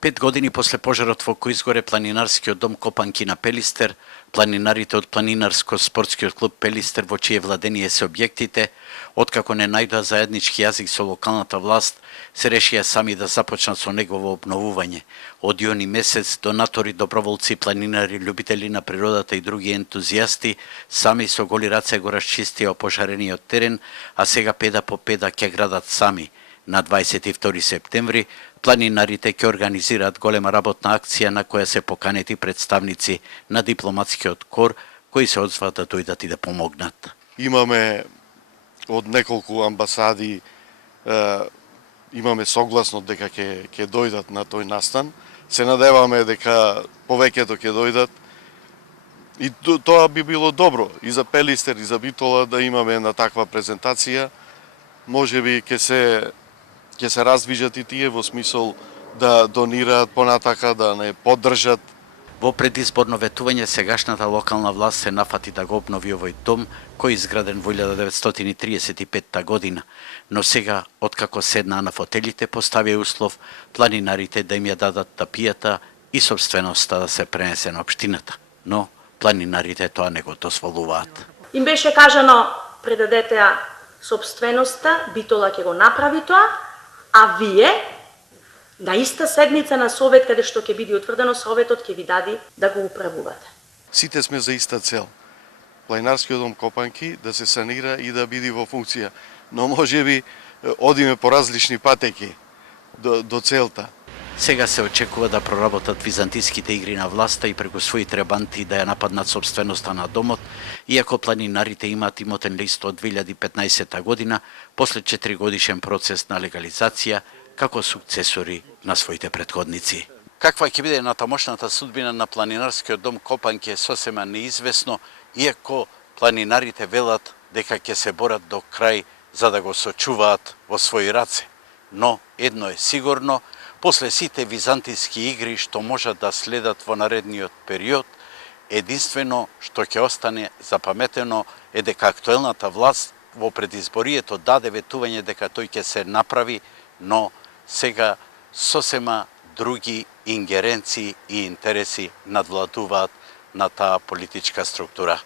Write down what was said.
5 години после пожарот во кој изгоре планинарскиот дом Копанки на Пелистер, планинарите од планинарско-спортскиот клуб Пелистер, во чие владение се објектите, откако не најдоа заеднички јазик со локалната власт, се решија сами да започнат со негово обновување. Од јуни месец донатори, доброволци, планинари, љубители на природата и други ентузијасти сами со голи раце го расчистија опожарениот терен, а сега педа по педа ќе градат сами. На 22 септември планинарите ќе организираат голема работна акција на која се поканети представници на дипломатскиот кор кои се одзваат да дојдат и да помогнат. Имаме од неколку амбасади имаме согласно дека ќе дојдат на тој настан. Се надеваме дека повеќето ќе дојдат. И тоа би било добро и за Пелистер и за Битола да имаме една таква презентација. Можеби ќе се раздвижат и тие во смисол да донираат понатака, да не поддржат. Во предизборно ветување сегашната локална власт се нафати да го обнови овој дом кој е изграден во 1935 година, но сега, откако седнаа на фотелите, поставија услов планинарите да им ја дадат тапијата и собственоста да се пренесе на општината. Но планинарите тоа не го дозволуваат. Им беше кажано предадете ја собственоста, Битола ќе го направи тоа, а вие на иста седница на совет каде што ќе биде утврдено, советот ќе ви даде да го управувате. Сите сме за иста цел. Планинарскиот дом Копанки да се санира и да биде во функција, но можеби одиме по различни патеки до целта. Сега се очекува да проработат византиските игри на власта и преку своји требанти да ја нападнат собственоста на домот, иако планинарите имаат имотен лист од 2015 година, после 4 годишен процес на легализација, како сукцесори на своите претходници. Каква ќе биде натамошната судбина на планинарскиот дом Копанки е сосема неизвестно, иако планинарите велат дека ќе се борат до крај за да го сочуваат во своји раце. Но едно е сигурно, после сите византиски игри што можат да следат во наредниот период, единствено што ќе остане запаметено е дека актуелната власт во предизборието даде ветување дека тој ќе се направи, но сега сосема други ингеренции и интереси надвладуваат на таа политичка структура.